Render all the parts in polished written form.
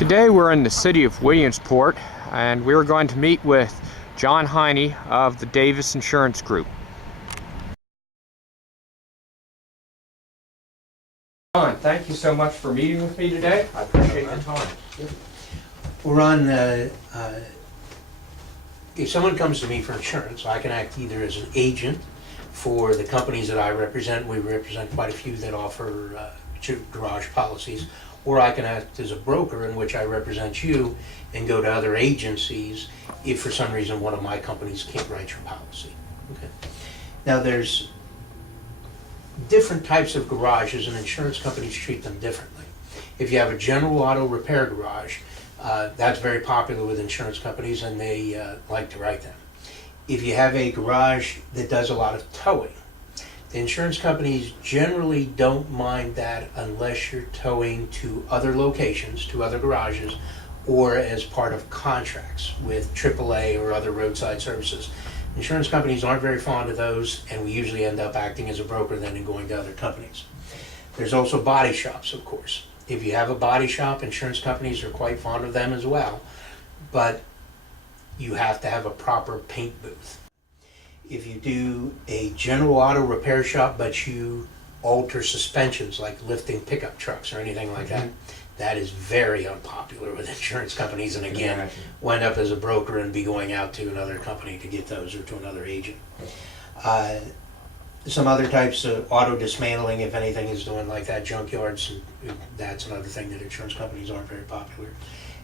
Today we're in the city of Williamsport, and we're going to meet with John Heine of the Davis Insurance Group. John, thank you so much for meeting with me today. I appreciate your time. We're on, if someone comes to me for insurance, I can act either as an agent for the companies that I represent. We represent quite a few that offer garage policies. Or I can act as a broker in which I represent you and go to other agencies if for some reason one of my companies can't write your policy. Okay. Now there's different types of garages and insurance companies treat them differently. If you have a general auto repair garage, that's very popular with insurance companies and they like to write them. If you have a garage that does a lot of towing, the insurance companies generally don't mind that unless you're towing to other locations, to other garages, or as part of contracts with AAA or other roadside services. Insurance companies aren't very fond of those, and we usually end up acting as a broker then and going to other companies. There's also body shops, of course. If you have a body shop, insurance companies are quite fond of them as well, but you have to have a proper paint booth. If you do a general auto repair shop, but you alter suspensions like lifting pickup trucks or anything like that, that is very unpopular with insurance companies, and again, wind up as a broker and be going out to another company to get those or to another agent. Some other types of auto dismantling, if anything is doing like that, junkyards, that's another thing that insurance companies aren't very popular.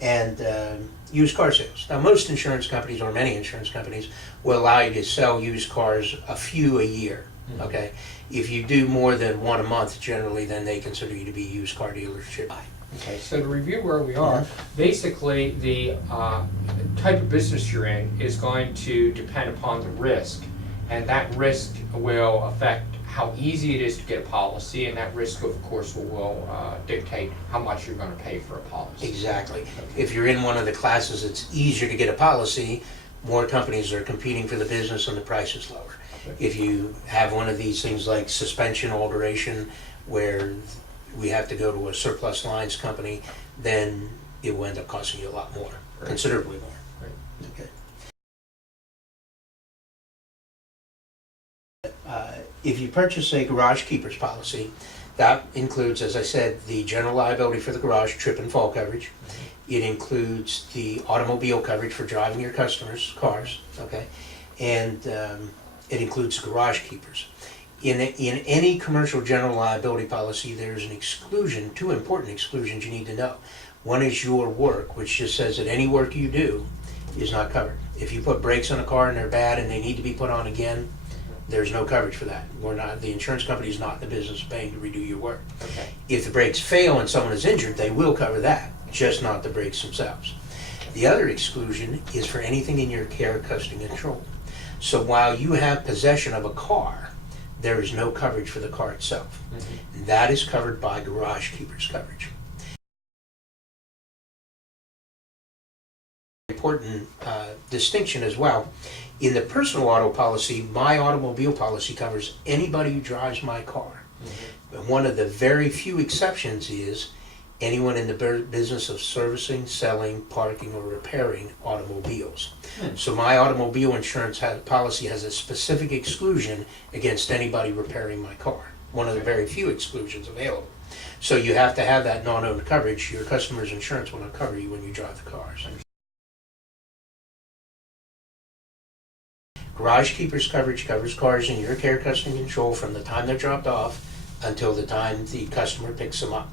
And used car sales. Now most insurance companies, or many insurance companies, will allow you to sell used cars a few a year, okay? If you do more than one a month generally, then they consider you to be a used car dealership. Okay, so to review where we are, basically the type of business you're in is going to depend upon the risk, and that risk will affect how easy it is to get a policy, and that risk, of course, will dictate how much you're going to pay for a policy. Exactly. If you're in one of the classes, it's easier to get a policy. More companies are competing for the business and the price is lower. If you have one of these things like suspension alteration, where we have to go to a surplus lines company, then it will end up costing you a lot more, considerably more. Right. Okay. If you purchase a garage keeper's policy, that includes, as I said, the general liability for the garage, trip and fall coverage. It includes the automobile coverage for driving your customers' cars, okay? And it includes garage keepers. In any commercial general liability policy, there's an exclusion, two important exclusions you need to know. One is your work, which just says that any work you do is not covered. If you put brakes on a car and they're bad and they need to be put on again, there's no coverage for that. The insurance company is not in the business of paying to redo your work. Okay. If the brakes fail and someone is injured, they will cover that, just not the brakes themselves. The other exclusion is for anything in your care, custody, and control. So while you have possession of a car, there is no coverage for the car itself. That is covered by garage keepers coverage. Important distinction as well. In the personal auto policy, my automobile policy covers anybody who drives my car. But one of the very few exceptions is anyone in the business of servicing, selling, parking, or repairing automobiles. So my automobile insurance policy has a specific exclusion against anybody repairing my car. One of the very few exclusions available. So you have to have that non-owned coverage. Your customer's insurance will not cover you when you drive the cars. Garage keepers coverage covers cars in your care, custody, and control from the time they're dropped off until the time the customer picks them up.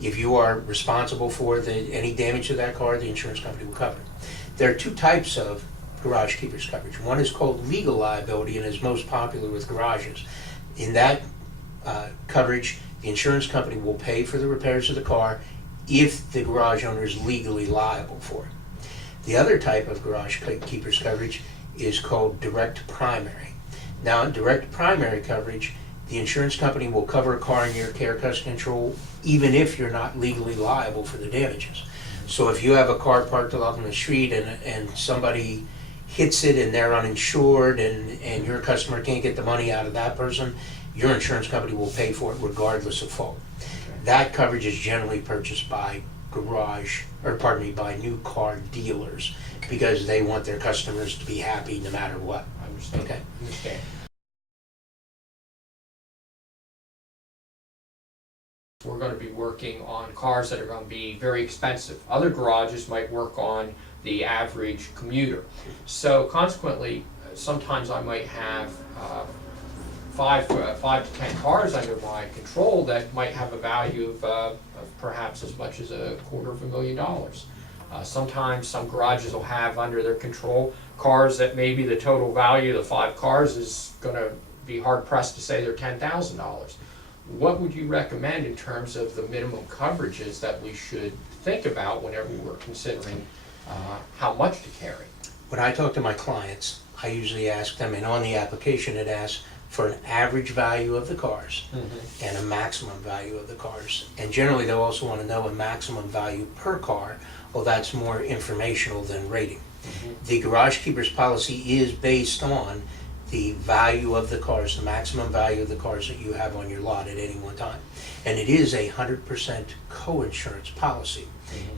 If you are responsible for any damage to that car, the insurance company will cover it. There are two types of garage keepers coverage. One is called legal liability and is most popular with garages. In that coverage, the insurance company will pay for the repairs of the car if the garage owner is legally liable for it. The other type of garage keepers coverage is called direct primary. Now, in direct primary coverage, the insurance company will cover a car in your care, custody, control, even if you're not legally liable for the damages. So if you have a car parked along the street and somebody hits it and they're uninsured and your customer can't get the money out of that person, your insurance company will pay for it regardless of fault. That coverage is generally purchased by garage, or pardon me, by new car dealers, because they want their customers to be happy no matter what. I understand. Okay. Understand. We're going to be working on cars that are going to be very expensive. Other garages might work on the average commuter. So consequently, sometimes I might have 5 to 10 cars under my control that might have a value of perhaps as much as $250,000. Sometimes some garages will have under their control cars that maybe the total value of the 5 cars is going to be hard pressed to say they're $10,000. What would you recommend in terms of the minimum coverages that we should think about whenever we're considering how much to carry? When I talk to my clients, I usually ask them, and on the application it asks for an average value of the cars and a maximum value of the cars. And generally they'll also want to know a maximum value per car. Well, that's more informational than rating. The garage keeper's policy is based on the value of the cars, the maximum value of the cars that you have on your lot at any one time. And it is 100% co-insurance policy.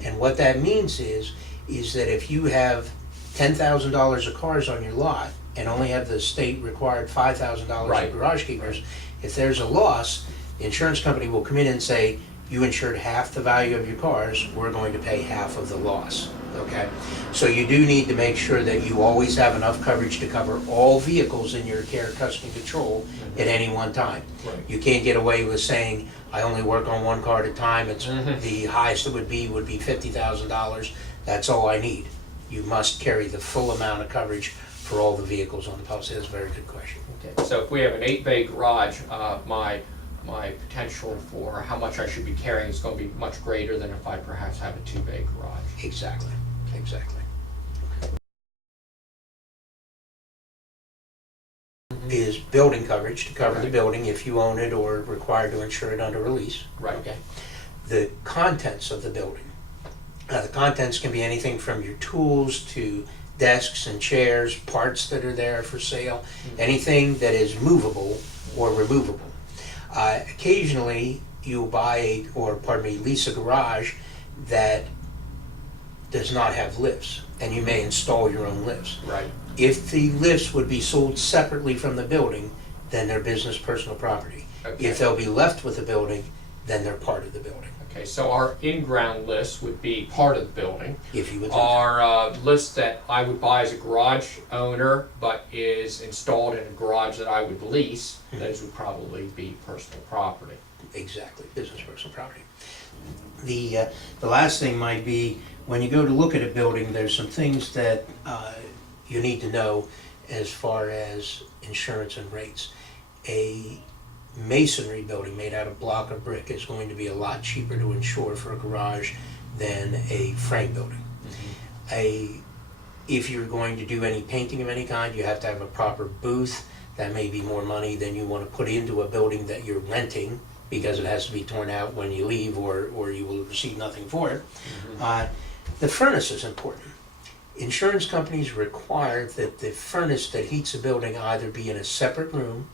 And what that means is that if you have $10,000 of cars on your lot and only have the state required $5,000 Right. of garage keepers, if there's a loss, the insurance company will come in and say, you insured half the value of your cars, we're going to pay half of the loss, okay? So you do need to make sure that you always have enough coverage to cover all vehicles in your care, custody, and control at any one time. Right. You can't get away with saying, I only work on one car at a time, it's the highest it would be $50,000, that's all I need. You must carry the full amount of coverage for all the vehicles on the policy. That's a very good question. Okay. So if we have an 8-bay garage, my potential for how much I should be carrying is going to be much greater than if I perhaps have a 2-bay garage. Exactly, exactly. Is building coverage to cover the Right. building if you own it or required to insure it under a lease. Right. Okay. The contents of the building. The contents can be anything from your tools to desks and chairs, parts that are there for sale, anything that is movable or removable. Occasionally, you'll lease a garage that does not have lifts, and you may install your own lifts. Right. If the lifts would be sold separately from the building, then they're business personal property. Okay. If they'll be left with the building, then they're part of the building. Okay, so our in-ground list would be part of the building. If you would. Our list that I would buy as a garage owner, but is installed in a garage that I would lease, those would probably be personal property. Exactly, business personal property. The last thing might be, when you go to look at a building, there's some things that you need to know as far as insurance and rates. A masonry building made out of block of brick is going to be a lot cheaper to insure for a garage than a frame building. If you're going to do any painting of any kind, you have to have a proper booth. That may be more money than you want to put into a building that you're renting, because it has to be torn out when you leave, or you will receive nothing for it. The furnace is important. Insurance companies require that the furnace that heats a building either be in a separate room,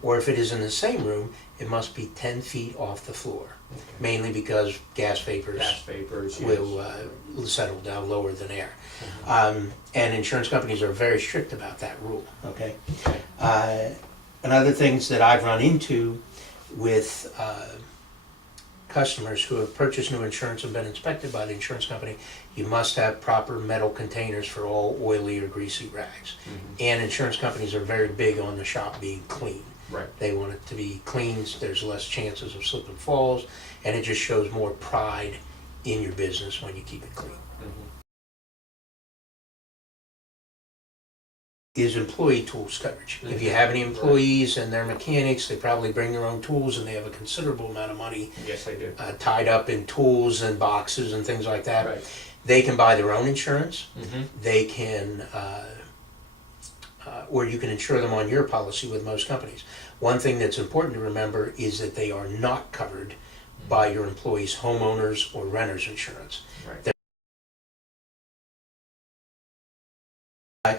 or if it is in the same room, it must be 10 feet off the floor. Okay. Mainly because gas vapors will settle down lower than air. And insurance companies are very strict about that rule. Okay. And other things that I've run into with customers who have purchased new insurance and been inspected by the insurance company, you must have proper metal containers for all oily or greasy rags. And insurance companies are very big on the shop being clean. Right. They want it to be clean, so there's less chances of slip and falls, and it just shows more pride in your business when you keep it clean. Is employee tools coverage. If you have any employees and they're mechanics, they probably bring their own tools and they have a considerable amount of money Yes, they do. tied up in tools and boxes and things like that. Right. They can buy their own insurance. They can, or you can insure them on your policy with most companies. One thing that's important to remember is that they are not covered by your employees' homeowners or renters insurance. Right.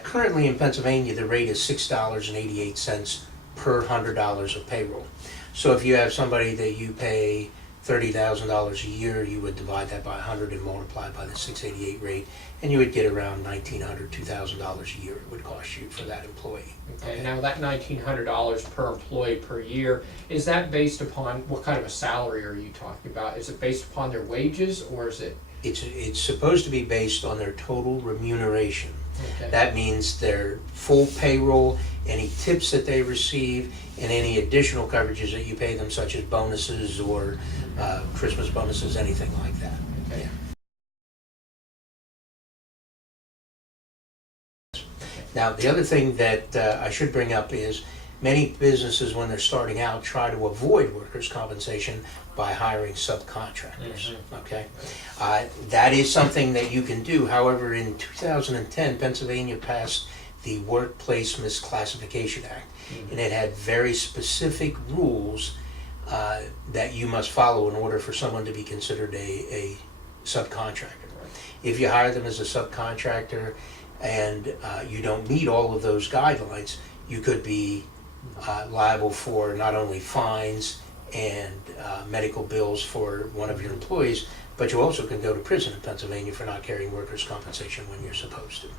Currently in Pennsylvania, the rate is $6.88 per $100 of payroll. So if you have somebody that you pay $30,000 a year, you would divide that by 100 and multiply by the 688 rate, and you would get around $1,900, $2,000 a year it would cost you for that employee. Okay, now that $1,900 per employee per year, is that based upon, what kind of a salary are you talking about? Is it based upon their wages, or is it? It's supposed to be based on their total remuneration. Okay. That means their full payroll, any tips that they receive, and any additional coverages that you pay them, such as bonuses or Christmas bonuses, anything like that. Okay. Yeah. Now, the other thing that I should bring up is many businesses, when they're starting out, try to avoid workers' compensation by hiring subcontractors. Okay, that is something that you can do. However, in 2010, Pennsylvania passed the Workplace Misclassification Act, and it had very specific rules that you must follow in order for someone to be considered a subcontractor. If you hire them as a subcontractor and you don't meet all of those guidelines, you could be liable for not only fines and medical bills for one of your employees, but you also can go to prison in Pennsylvania for not carrying workers' compensation when you're supposed to.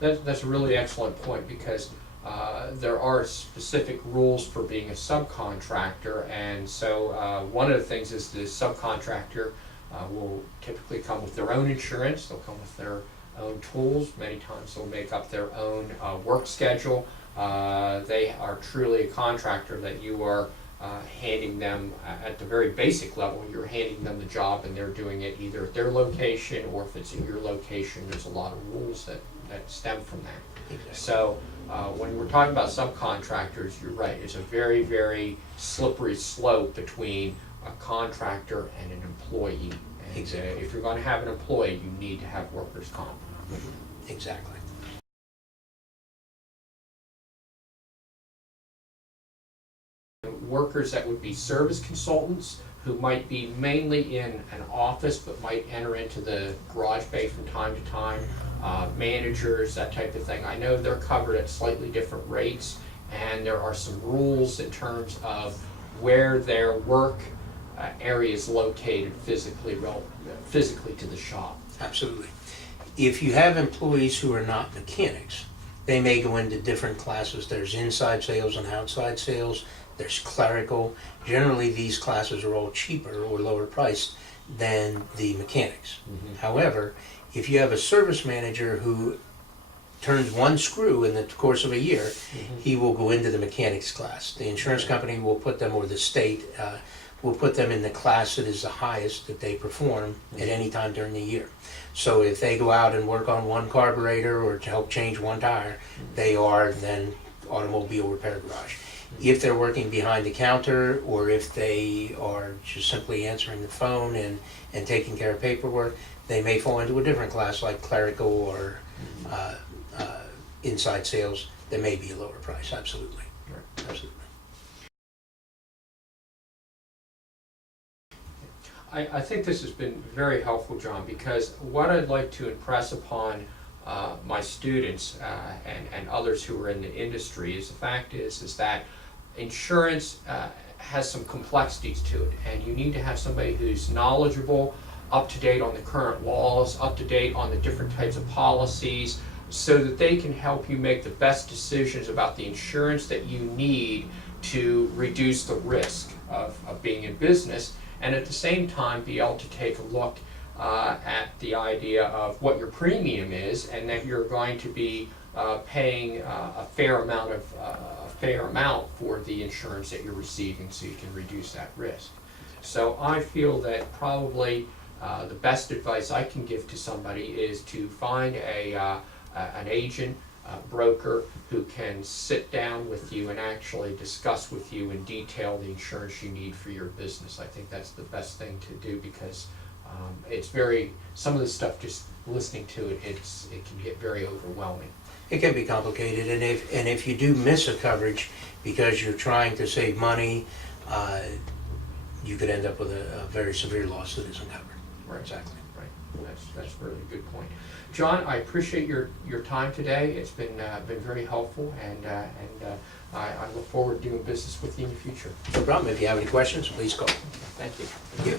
That's a really excellent point, because there are specific rules for being a subcontractor, and so one of the things is the subcontractor will typically come with their own insurance, they'll come with their own tools, many times they'll make up their own work schedule. They are truly a contractor that you are handing them, at the very basic level, you're handing them the job and they're doing it either at their location, or if it's at your location, there's a lot of rules that stem from that. Exactly. So when we're talking about subcontractors, you're right, it's a very, very slippery slope between a contractor and an employee. And Exactly. if you're going to have an employee, you need to have workers' comp. Exactly. Workers that would be service consultants, who might be mainly in an office but might enter into the garage bay from time to time, managers, that type of thing. I know they're covered at slightly different rates, and there are some rules in terms of where their work area is located physically to the shop. Absolutely. If you have employees who are not mechanics, they may go into different classes. There's inside sales and outside sales. There's clerical. Generally, these classes are all cheaper or lower priced than the mechanics. However, if you have a service manager who turns one screw in the course of a year, he will go into the mechanics class. The insurance company will put them, or the state will put them in the class that is the highest that they perform at any time during the year. So if they go out and work on one carburetor or to help change one tire, they are then automobile repair garage. If they're working behind the counter, or if they are just simply answering the phone and taking care of paperwork, they may fall into a different class like clerical or inside sales. That may be a lower price, absolutely. Absolutely. I think this has been very helpful, John, because what I'd like to impress upon my students and others who are in the industry is the fact is that insurance has some complexities to it, and you need to have somebody who's knowledgeable, up to date on the current laws, up to date on the different types of policies, so that they can help you make the best decisions about the insurance that you need to reduce the risk of being in business, and at the same time be able to take a look at the idea of what your premium is, and that you're going to be paying a fair amount for the insurance that you're receiving, so you can reduce that risk. So I feel that probably the best advice I can give to somebody is to find an agent, broker, who can sit down with you and actually discuss with you in detail the insurance you need for your business. I think that's the best thing to do, because it's some of the stuff, just listening to it, it can get very overwhelming. It can be complicated, and if you do miss a coverage because you're trying to save money, you could end up with a very severe loss that isn't covered. Right. Exactly. Right. That's really a good point. John, I appreciate your time today. It's been very helpful, and I look forward to doing business with you in the future. No problem. If you have any questions, please call. Thank you. Thank you.